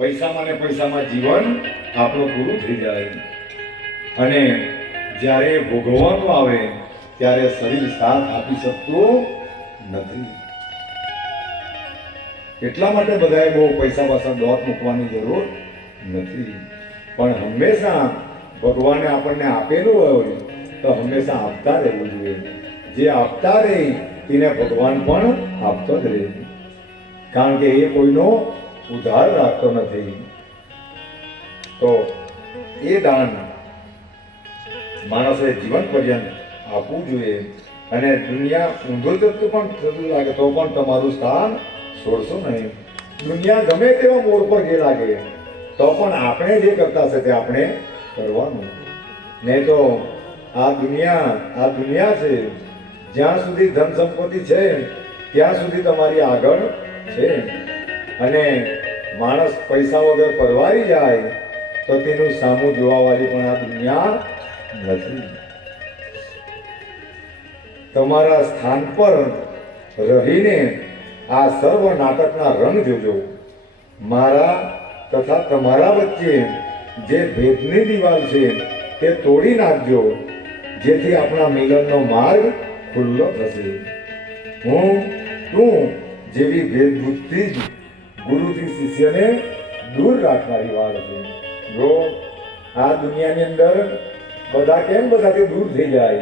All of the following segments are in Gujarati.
પૈસામાં ને પૈસામાં જીવન આપણું પૂરું થઈ જાય. અને જ્યારે ભોગવવાનું આવે, ત્યારે શરીર સાથ આપી શકતું નથી. એટલા માટે બધાએ બહુ પૈસા પાછળ દોટ મૂકવાની જરૂર નથી. પણ હંમેશા ભગવાને આપણને આપેલું હોય, તો હંમેશા આપતા રહેવું જોઈએ. જે આપતા રહે, તેને ભગવાન પણ આપતો જ રહે. કારણ કે એ કોઈનો ઉધાર રાખતો નથી, તો એ દાન માણસે જીવન પર્યંત આપવું જોઈએ અને દુનિયા ઊંધું જતું પણ થતું લાગે, તો પણ તમારું સ્થાન છોડશો નહીં. દુનિયા ગમે તેવા મોડ પર જે લાગે, તો પણ આપણે જે કરતા છે તે આપણે કરવાનું. નહીં તો આ દુનિયા આ દુનિયા છે, જ્યાં સુધી ધન સંપત્તિ છે, ત્યાં સુધી તમારી આગળ છે. અને માણસ પૈસા વગર પરવારી જાય, તો તેનું સામું જોવાવાળી પણ આ દુનિયા નથી. તમારા સ્થાન પર રહીને આ સર્વ નાટકના રંગ જોજો. મારા તથા તમારા વચ્ચે જે ભેદની દિવાલ છે, તે તોડી નાખજો, જેથી આપણા મિલનનો માર્ગ ખુલ્લો થશે. હું, તું જેવી ભેદ જ ગુરુથી શિષ્યને દૂર રાખનારી વાત છે. જો આ દુનિયાની અંદર બધા કેમ બધાથી દૂર થઈ જાય?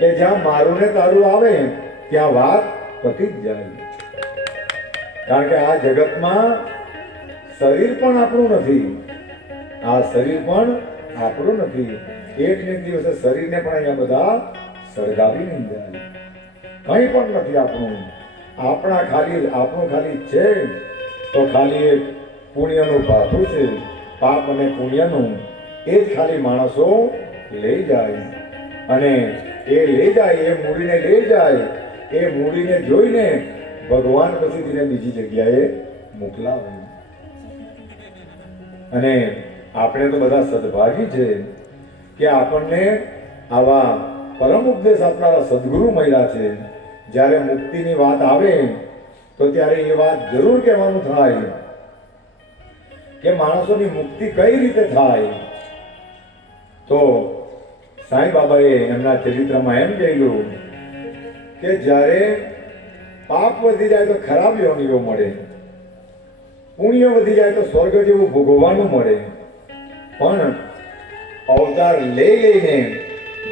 કે જ્યાં મારું ને તારું આવે, ત્યાં વાત પતી જ જાય. કારણ કે આ જગતમાં શરીર પણ આપણું નથી. આ શરીર પણ આપણું નથી. એક ને દિવસે શરીરને પણ અહીંયા બધા સળગાવી નહીં જાય. કંઈ પણ નથી આપણું. આપણા ખાલી, આપણું ખાલી છે. તો ખાલી એક પુણ્યનું ભાથું છે, પાપ અને પુણ્યનું, એ જ ખાલી માણસો લઈ જાય. અને એ લઈ જાય, એ મૂડીને લઈ જાય, એ મૂડીને જોઈને ભગવાન પછી તેને બીજી જગ્યાએ મોકલાવે. અને આપણે તો બધા સદભાગી છે કે આપણને આવા પરમ ઉપદેશ આપનારા સદગુરુ મળ્યા છે. જ્યારે મુક્તિની વાત આવે તો ત્યારે એ વાત જરૂર કહેવાનું થાય કે માણસોની મુક્તિ કઈ રીતે થાય? તો સાંઈ બાબાએ એમના ચરિત્રમાં એમ કહેલું કે જ્યારે પાપ વધી જાય તો ખરાબ યોનિઓ મળે, પુણ્ય વધી જાય તો સ્વર્ગ જેવું ભોગવવાનું મળે. પણ અવતાર લઈ લઈને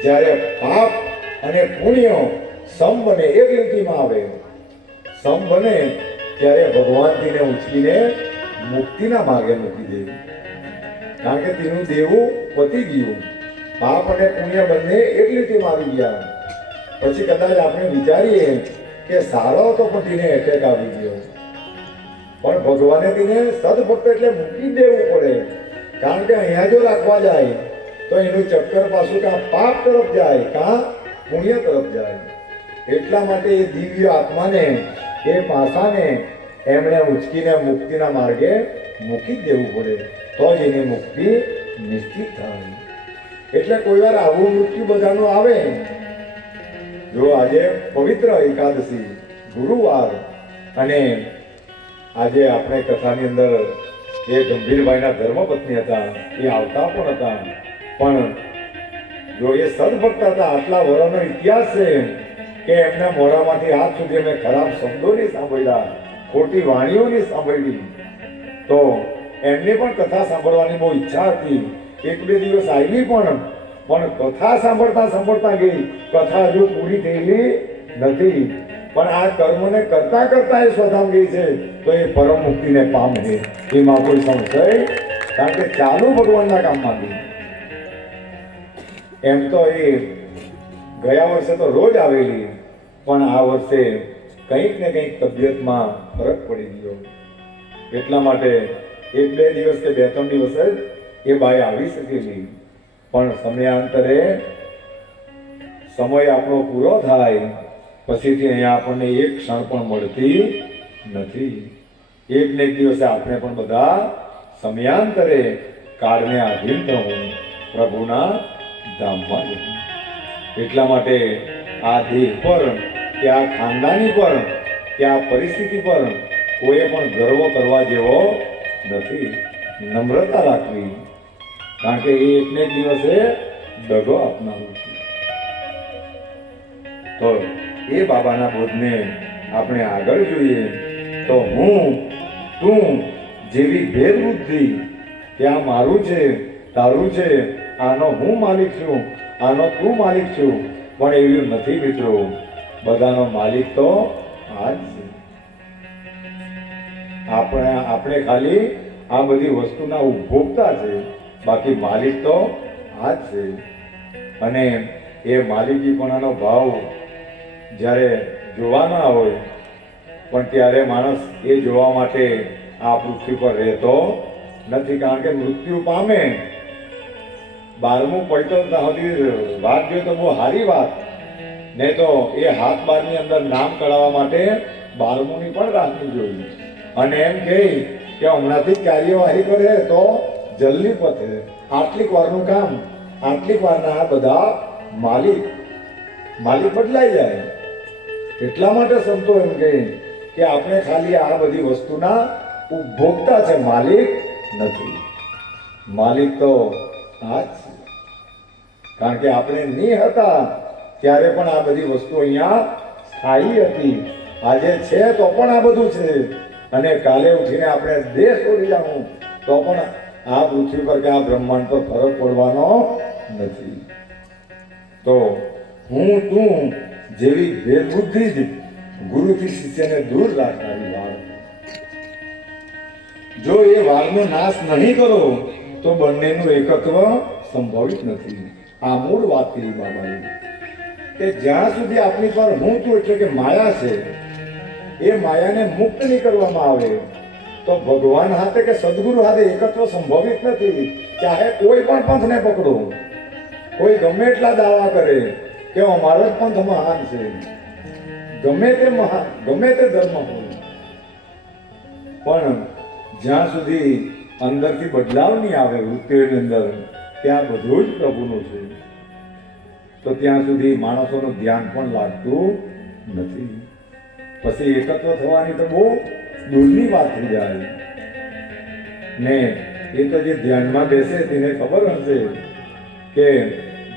જ્યારે પાપ અને પુણ્ય સમ બને એક લીટીમાં આવે સમ બને ત્યારે ભગવાન તેને ઉછીને મુક્તિના માર્ગે મૂકી દે. કારણ કે તેનું દેવું પતી ગયું. પાપ અને પુણ્ય બંને એક લીટીમાં આવી ગયા. પછી કદાચ આપણે વિચારીએ કે સારો હતો પણ તેને એટેક આવી ગયો. પણ ભગવાને તેને સદભક્ત એટલે મૂકી દેવું પડે. કારણ કે અહીંયા જો રાખવા જાય, તો એનું ચક્કર પાછું કાં પાપ તરફ જાય, કાં પુણ્ય તરફ જાય. એટલા માટે એ દિવ્ય આત્માને એ પાસાને એમણે ઉચકીને મુક્તિના માર્ગે મૂકી દેવું પડે. તો જ એની મુક્તિ નિશ્ચિત થાય. એટલે કોઈ વાર આવું મૃત્યુ બધાનું આવે? જો આજે પવિત્ર એકાદશી, ગુરુવાર, અને આજે આપણે કથાની અંદર એ ગંભીરભાઈના ધર્મપત્ની હતા, એ આવતા પણ હતા. પણ જો એ સદભક્ત હતા, આટલા વર્ષનો ઇતિહાસ છે કે એમના મોઢામાંથી આજ સુધી અમે ખરાબ શબ્દો નહીં સાંભળ્યા, ખોટી વાણીઓ નહીં સાંભળી. તો એમને પણ કથા સાંભળવાની બહુ ઈચ્છા હતી. એક બે દિવસ આવી પણ પણ કથા સાંભળતા સાંભળતા ગઈ. કથા હજુ પૂરી થયેલી નથી. પણ આ કર્મને કરતા કરતા એ સ્વધામ ગઈ છે. તો એ પરમ મુક્તિને પામશે એમાં કોઈ સંશય કારણ કે ચાલુ ભગવાનના કામમાં ગઈ. એમ તો એ ગયા વર્ષે તો રોજ આવેલી. પણ આ વર્ષે કંઈક ને કંઈક તબિયતમાં ફરક પડી ગયો. એટલા માટે એક બે દિવસ કે બે ત્રણ દિવસ જ એ બાઈ આવી શકેલી પણ સમયાંતરે સમય આપણો પૂરો થાય, પછીથી અહીંયા આપણને એક ક્ષણ પણ મળતી નથી. એક ને એક દિવસે આપણે પણ બધા સમયાંતરે કાળને આધીન થવું પ્રભુના ધામમાં એટલા માટે આ દેહ પર કે આ ખાનદાની પર કે આ પરિસ્થિતિ પર કોઈએ પણ ગર્વ કરવા જેવો નથી. નમ્રતા રાખવી. કારણ કે એ એકને એક દિવસે દગો આપનારો છે. તો એ બાબાના બોધને આપણે આગળ જોઈએ તો હું, તું જેવી ભેદવૃદ્ધિ કે આ મારું છે, તારું છે, આનો હું માલિક છું, આનો તું માલિક છું, પણ એવું નથી મિત્રો. બધાનો માલિક તો આ છે. આપણે આપણે ખાલી આ બધી વસ્તુના ઉપભોક્તા છે, બાકી માલિક તો આ છે. અને એ માલિકીપણાનો ભાવ જ્યારે જોવાના હોય, પણ ત્યારે માણસ એ જોવા માટે આ પૃથ્વી પર રહેતો નથી, કારણ કે મૃત્યુ પામે. બારમું ત્યાં સુધી વાત જોઈએ તો બહુ સારી વાત. નહીં તો એ હાથ બારની અંદર નામ કઢાવવા માટે બારમુંની પણ રાખવી જોઈએ અને એમ કહે કે હમણાંથી કાર્યવાહી કરે તો જલ્દી પતે. આટલીક વારનું કામ આટલીક વારના આ બધા માલિક માલિક બદલાઈ જાય. એટલા માટે સંતો એમ કહે કે આપણે ખાલી આ બધી વસ્તુના ઉપભોક્તા છે, માલિક નથી. માલિક તો આ જ કારણ કે આપણે નહીં હતા ત્યારે પણ આ બધી વસ્તુ અહીંયા સ્થાયી હતી. આજે છે તો પણ આ બધું છે. અને કાલે ઉઠીને આપણે દેશ છોડી જાઉં તો પણ આ પૃથ્વી પર કે આ બ્રહ્માંડ પર ફરક પડવાનો નથી. તો હું તું જેવી ભેદબુદ્ધિ જ ગુરુથી શિષ્યને દૂર રાખનારી વાળ. જો એ વાળનો નાશ નહીં કરો, તો બંનેનું એકત્વ સંભવિત નથી. આ મૂળ વાત કરી બાબાએ. કે જ્યાં સુધી આપણી પર હું છું એટલે કે માયા છે, એ માયાને મુક્ત નહીં કરવામાં આવે, તો ભગવાન હાથે કે સદગુરુ હાથે એકત્વ સંભવિત નથી. ચાહે કોઈ પણ પંથને પકડો, કોઈ ગમે એટલા દાવા કરે કે અમારો જ પંથ મહાન છે. ગમે તે મહાન ગમે તે ધર્મ હોય. પણ જ્યાં સુધી અંદરથી બદલાવ નહીં આવે વૃત્તિઓની અંદર, ત્યાં બધું જ પ્રભુનું છે. તો ત્યાં સુધી માણસોનું ધ્યાન પણ લાગતું નથી. પછી એકત્વ થવાની તો બહુ દૂરની વાત થઈ જાય. ને એ તો જે ધ્યાનમાં બેસે તેને ખબર હશે કે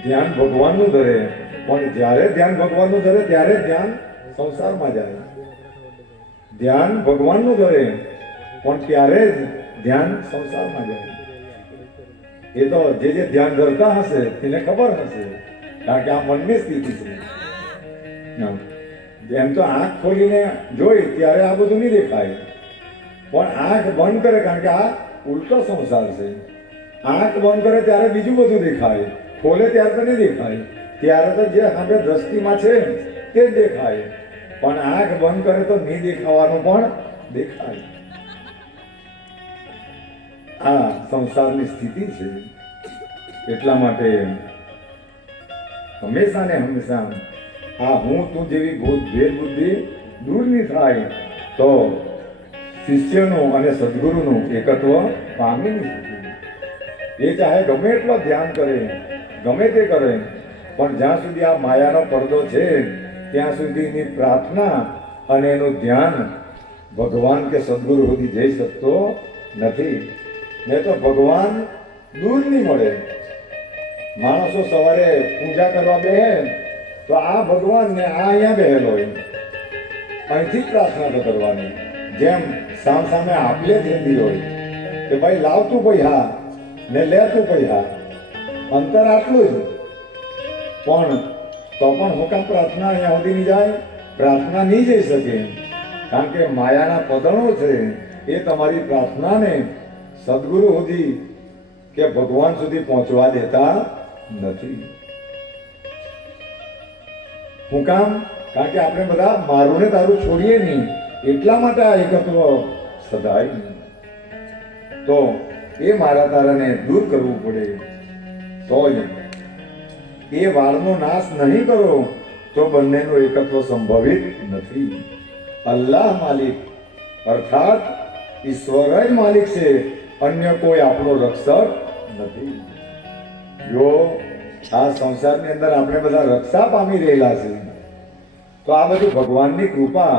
ધ્યાન ભગવાનનું ધરે, પણ જ્યારે ધ્યાન ભગવાનનું ધરે, ત્યારે ધ્યાન સંસારમાં જાય. ધ્યાન ભગવાનનું ધરે, પણ ત્યારે જ ધ્યાન સંસારમાં જાય. એ તો જે જે ધ્યાન ધરતા હશે, તેને ખબર હશે. કારણ કે આ મનની સ્થિતિ છે. એમ તો આંખ ખોલીને જોઈ ત્યારે આ બધું નહીં દેખાય. પણ આંખ બંધ કરે કારણ કે આ ઉલટો સંસાર છે. આંખ બંધ કરે ત્યારે બીજું બધું દેખાય. ખોલે ત્યારે તો નહીં દેખાય. ત્યારે તો જે સામે દ્રષ્ટિમાં છે તે જ દેખાય. પણ આંખ બંધ કરે તો નહીં દેખાવાનું પણ દેખાય. આ સંસારની સ્થિતિ છે. એટલા માટે હંમેશા ને હંમેશા આ હું તું જેવી ભૂત ભેદ બુદ્ધિ દૂરની થાય, તો શિષ્યનું અને સદગુરુનું એકત્વ પામી નહીં. એ ચાહે ગમે એટલો ધ્યાન કરે, ગમે તે કરે, પણ જ્યાં સુધી આ માયાનો પડદો છે, ત્યાં સુધીની પ્રાર્થના અને એનું ધ્યાન ભગવાન કે સદગુરુ સુધી જઈ શકતો નથી નહીં તો ભગવાન દૂર નહીં મળે માણસો સવારે પૂજા કરવા બેહે તો આ ભગવાન ને આ અહીંયા બેહેલો હોય અહીંથી જ પ્રાર્થના તો કરવાની. જેમ સામ સામે આપલે થયેલી હોય કે ભાઈ લાવ તું હા ને લે તું હા. અંતર આટલું જ. પણ તો પણ હું પ્રાર્થના અહીંયા સુધી નહીં જાય? પ્રાર્થના નહીં જઈ શકે કારણ કે માયાના પદણો છે એ તમારી પ્રાર્થનાને સદગુરુ સુધી કે ભગવાન સુધી પહોંચવા દેતા નથી. હું કામ? કારણ કે આપણે બધા મારું ને તારું છોડીએ નહીં. એટલા માટે આ એકત્વ સદાય. તો એ મારા તારાને દૂર કરવું પડે. તો એ વાળનો નાશ નહીં કરો, તો બંનેનું એકત્વ સંભવિત નથી. અલ્લાહ માલિક, અર્થાત ઈશ્વર જ માલિક છે. અન્ય કોઈ આપણો રક્ષક નથી. જો આ સંસારની અંદર આપણે બધા રક્ષા પામી રહેલા છે, તો આ બધું ભગવાનની કૃપા.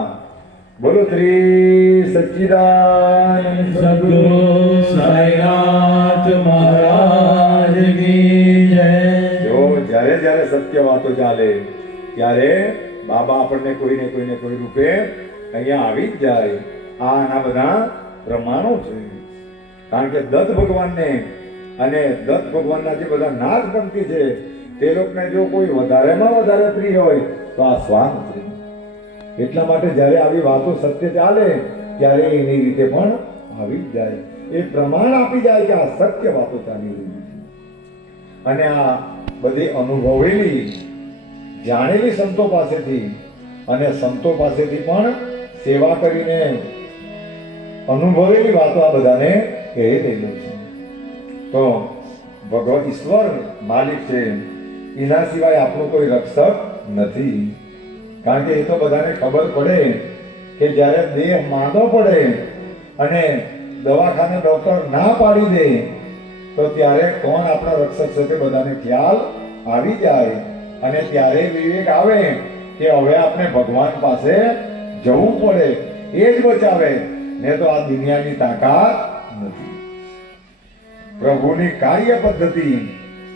બોલો શ્રી સચ્ચિદાનંદ સદગુરુ સાઈનાથ મહારાજ જય. જો જ્યારે જ્યારે સત્ય વાતો ચાલે, ત્યારે બાબા આપણને કોઈને કોઈને કોઈ રૂપે અહીંયા આવી જ જાય. આ આના બધા પ્રમાણો છે. કારણ કે દત્ત ભગવાનને અને દત્ત ભગવાનના જે બધા નાગપંથી છે, તે લોકોને જો કોઈ વધારેમાં વધારે પ્રિય હોય, તો આ છે એટલા માટે જ્યારે આવી વાતો સત્ય ચાલે, ત્યારે એની રીતે પણ આવી જ જાય. એ પ્રમાણ આપી જાય કે આ સત્ય વાતો ચાલી રહી છે. અને આ બધી અનુભવેલી, જાણેલી સંતો પાસેથી અને સંતો પાસેથી પણ સેવા કરીને અનુભવેલી વાતો આ બધાને કહી દેલો છે તો ભગવાન ઈશ્વર માલિક છે એના સિવાય આપણું કોઈ રક્ષક નથી. કારણ કે એ તો બધાને ખબર પડે કે જ્યારે દેહ માંદો પડે અને દવાખાને ડોક્ટર ના પાડી દે, તો ત્યારે કોણ આપણા રક્ષક છે તે બધાને ખ્યાલ આવી જાય? અને ત્યારે વિવેક આવે કે હવે આપણે ભગવાન પાસે જવું પડે. એ જ બચાવે. ને તો આ દુનિયાની તાકાત નથી. પ્રભુની કાર્ય પદ્ધતિ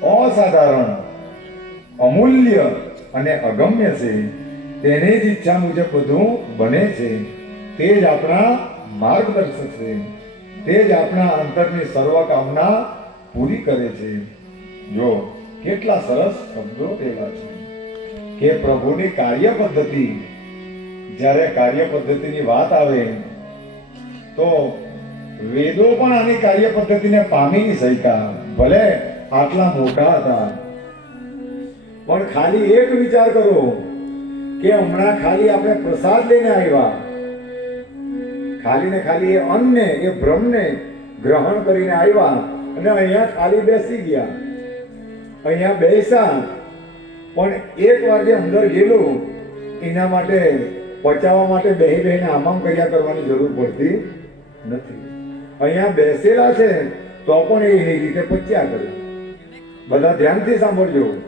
અસાધારણ, અમૂલ્ય અને અગમ્ય છે. તેની જ ઈચ્છા મુજબ બધું બને છે. તે જ આપણા માર્ગદર્શક છે. તે જ આપણા અંતરની સર્વ કામના પૂરી કરે છે. જો કેટલા સરસ શબ્દો કહેવા છે કે પ્રભુની કાર્ય પદ્ધતિ, જ્યારે કાર્ય પદ્ધતિની વાત આવે, તો વેદો પણ આની કાર્ય પદ્ધતિને પામી નહીં શક્યા ભલે આટલા મોટા હતા. પણ ખાલી એક વિચાર કરો કે હમણાં ખાલી આપણે પ્રસાદ લઈને આવ્યા. ખાલી ને ખાલી એ અન્નને, એ બ્રહ્મને ગ્રહણ કરીને આવ્યા અને અહીંયા ખાલી બેસી ગયા. અહીંયા બેસા પણ એક જે અંદર ગયેલું. એના માટે પચાવવા માટે બેહી બેહીને આમામ કર્યા કરવાની જરૂર પડતી નથી. અહીંયા બેસેલા છે, તો પણ એ રીતે પચ્યા કરે. બધા ધ્યાનથી સાંભળજો.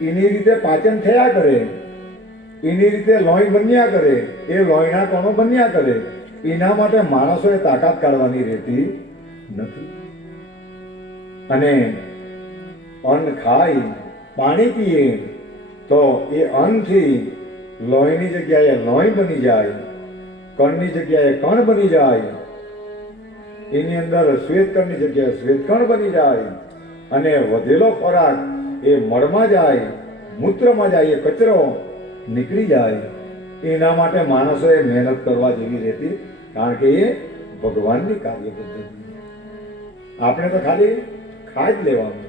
એની રીતે પાચન થયા કરે. એની રીતે લોહી બન્યા કરે. એ લોહીના કણો બન્યા કરે. એના માટે માણસોએ તાકાત કાઢવાની રહેતી નથી. અને અન્ન ખાય પાણી પીએ, તો એ અન્નથી લોહીની જગ્યાએ લોહી બની જાય, કણની જગ્યાએ કણ બની જાય એની અંદર શ્વેતકણની જગ્યાએ શ્વેતકણ બની જાય અને વધેલો ખોરાક એ મળમાં જાય, મૂત્રમાં જાય, એ કચરો નીકળી જાય. એના માટે માણસોએ મહેનત કરવા જેવી રહેતી, કારણ કે એ ભગવાનની કાર્ય પદ્ધતિ આપણે તો ખાલી ખાઈ જ લેવાનું.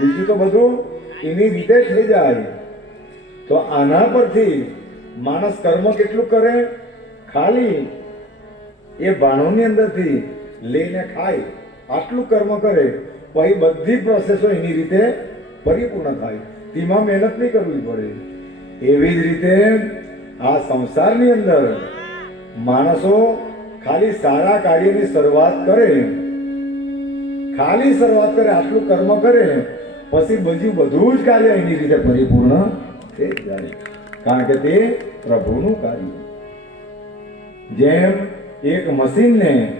બીજું તો બધું એની રીતે થઈ જાય. તો આના પરથી માણસ કર્મ કેટલું કરે? ખાલી એ બાણોની અંદરથી લઈને ખાય, આટલું કર્મ કરે પછી બધી પ્રોસેસો એની રીતે પરિપૂર્ણ થાય. તેમાં મહેનત નહીં કરવી પડે. એવી જ રીતે આ સંસારની અંદર માણસો ખાલી સારા કાર્યની શરૂઆત કરે, ખાલી શરૂઆત કરે, આટલું કર્મ કરે, પછી બીજું બધું જ કાર્ય એની રીતે પરિપૂર્ણ થઈ જાય. કારણ કે તે પ્રભુનું કાર્ય. જેમ એક મશીનને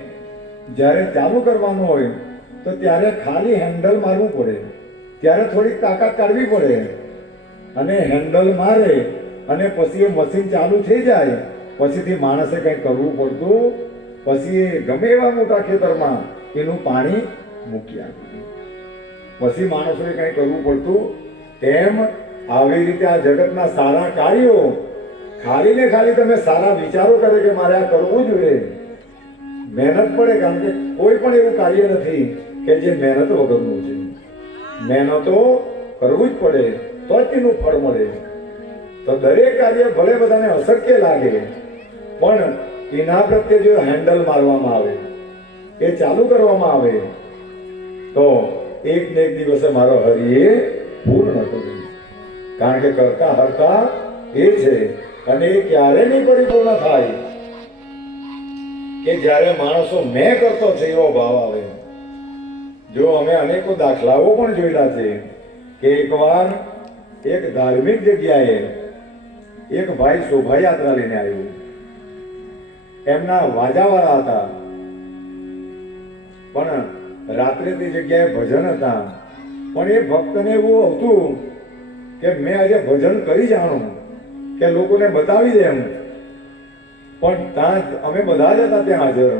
જ્યારે ચાલુ કરવાનું હોય, તો ત્યારે ખાલી હેન્ડલ મારવું પડે. ત્યારે થોડીક તાકાત કાઢવી પડે. અને હેન્ડલ મારે અને પછી એ મશીન ચાલુ થઈ જાય, પછીથી માણસે કંઈ કરવું પડતું પછી એ ગમે એવા મોટા ખેતરમાં એનું પાણી મૂકી આપ્યું પછી માણસોએ કંઈ કરવું પડતું, તેમ આવી રીતે આ જગતના સારા કાર્યો ખાલી ને ખાલી તમે સારા વિચારો કરે કે મારે આ કરવું જોઈએ. મહેનત પડે કારણ કે કોઈ પણ એવું કાર્ય નથી કે જે મહેનત વગરનું છે. મહેનતો કરવું જ પડે, તો જ તેનું ફળ મળે. તો દરેક કાર્ય ભલે બધાને અશક્ય લાગે, પણ એના પ્રત્યે જો હેન્ડલ મારવામાં આવે, એ ચાલુ કરવામાં આવે, તો એક ને એક દિવસે મારો હરિએ પૂર્ણ કર્યું કારણ કે કરતા હરતા એ છે, અને એ ક્યારે નહીં પરિપૂર્ણ થાય. કે જ્યારે માણસો મેં કરતો છે એવો ભાવ આવે. જો અમે અનેકો દાખલાઓ પણ જોયેલા છે કે એકવાર એક ધાર્મિક જગ્યાએ એક ભાઈ શોભાયાત્રા લઈને આવ્યો. એમના વાજાવાળા હતા. પણ રાત્રે તે જગ્યાએ ભજન હતા. પણ એ ભક્તને એવું હતું કે મેં આજે ભજન કરી જાણું કે લોકોને બતાવી દે એમ. પણ ત્યાં અમે બધા જ હતા ત્યાં હાજર.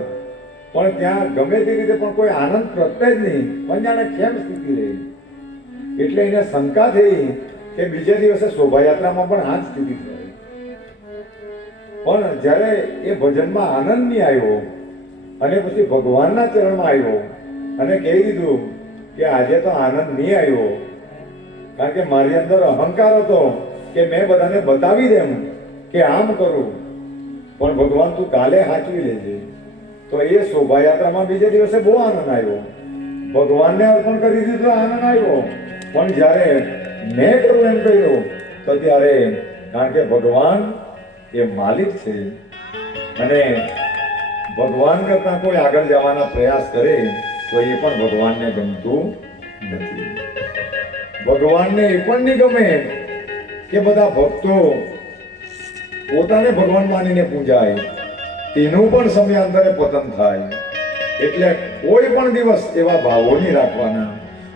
પણ ત્યાં ગમે તે રીતે પણ કોઈ આનંદ પ્રગટે જ નહીં. પણ જાણે કેમ સ્થિતિ રહી? એટલે એને શંકા થઈ કે બીજે દિવસે શોભાયાત્રામાં પણ આ જ સ્થિતિ થઈ. પણ જ્યારે એ ભજનમાં આનંદ નહીં આવ્યો અને પછી ભગવાનના ચરણમાં આવ્યો અને કહી દીધું કે આજે તો આનંદ નહીં આવ્યો, કારણ કે મારી અંદર અહંકાર હતો કે મેં બધાને બતાવી દેમ કે આમ કરું. પણ ભગવાન તું કાલે સાચવી લેજે. તો એ શોભાયાત્રામાં બીજે દિવસે બહુ આનંદ આવ્યો. ભગવાનને અર્પણ કરી દીધું, આનંદ આવ્યો. પણ જ્યારે મેં કરું એમ કહ્યું, તો ત્યારે કારણ કે ભગવાન એ માલિક છે. અને ભગવાન કરતા કોઈ આગળ જવાના પ્રયાસ કરે, તો એ પણ ભગવાનને ગમતું નથી. ભગવાનને એ પણ નહીં ગમે કે બધા ભક્તો પોતાને ભગવાન માનીને પૂજાય, તેનું પણ સમયાંતરે પતન થાય. એટલે કોઈ પણ દિવસ એવા ભાવો નહીં રાખવાના.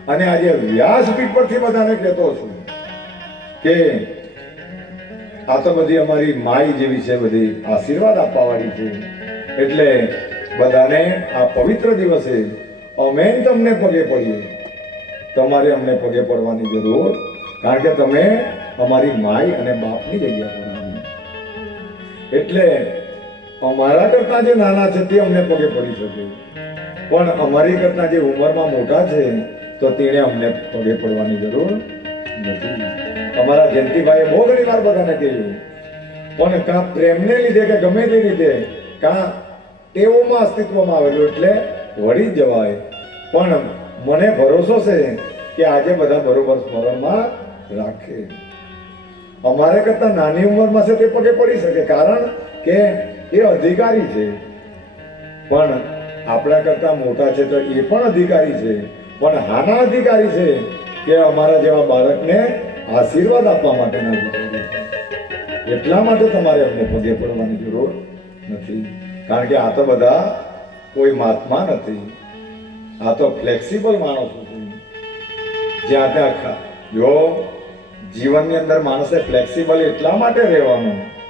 અને આજે વ્યાસપીઠ પરથી બધાને કહેતો છું કે આ તો બધી અમારી માઈ જેવી છે, બધી આશીર્વાદ આપવાવાળી છે. એટલે બધાને આ પવિત્ર દિવસે અમે તમને પગે પડીએ. તમારે અમને પગે પડવાની જરૂર. કારણ કે તમે અમારી માઈ અને બાપની જગ્યા પર એટલે અમારા કરતા જે નાના છે તે અમને પગે પડી શકે. પણ અમારી કરતા જે ઉંમરમાં મોટા છે, તો તેણે અમને પગે પડવાની જરૂર નથી. અમારા જયંતિભાઈએ બહુ ઘણી વાર બધાને કહ્યું, પણ કાં પ્રેમને લીધે કે ગમે તે રીતે, કાં ટેવોમાં અસ્તિત્વમાં આવેલું એટલે વળી જ જવાય. પણ મને ભરોસો છે કે આજે બધા બરોબર સ્મરણમાં રાખે. અમારે કરતા નાની ઉંમરમાં છે તે પગે પડી શકે, કારણ કે એ અધિકારી છે. પણ આપણા કરતા મોટા છે તો એ પણ અધિકારી છે. પણ હાના અધિકારી છે કે અમારા જેવા બાળકને આશીર્વાદ આપવા માટેના અધિકારી. એટલા માટે તમારે અમને પગે પડવાની જરૂર નથી. કારણ કે આ તો બધા કોઈ મહાત્મા નથી. આ તો ફ્લેક્સિબલ માણસો છે. જ્યાં ત્યાં જો જીવનની અંદર માણસે ફ્લેક્સિબલ એટલા માટે રહેવાનું.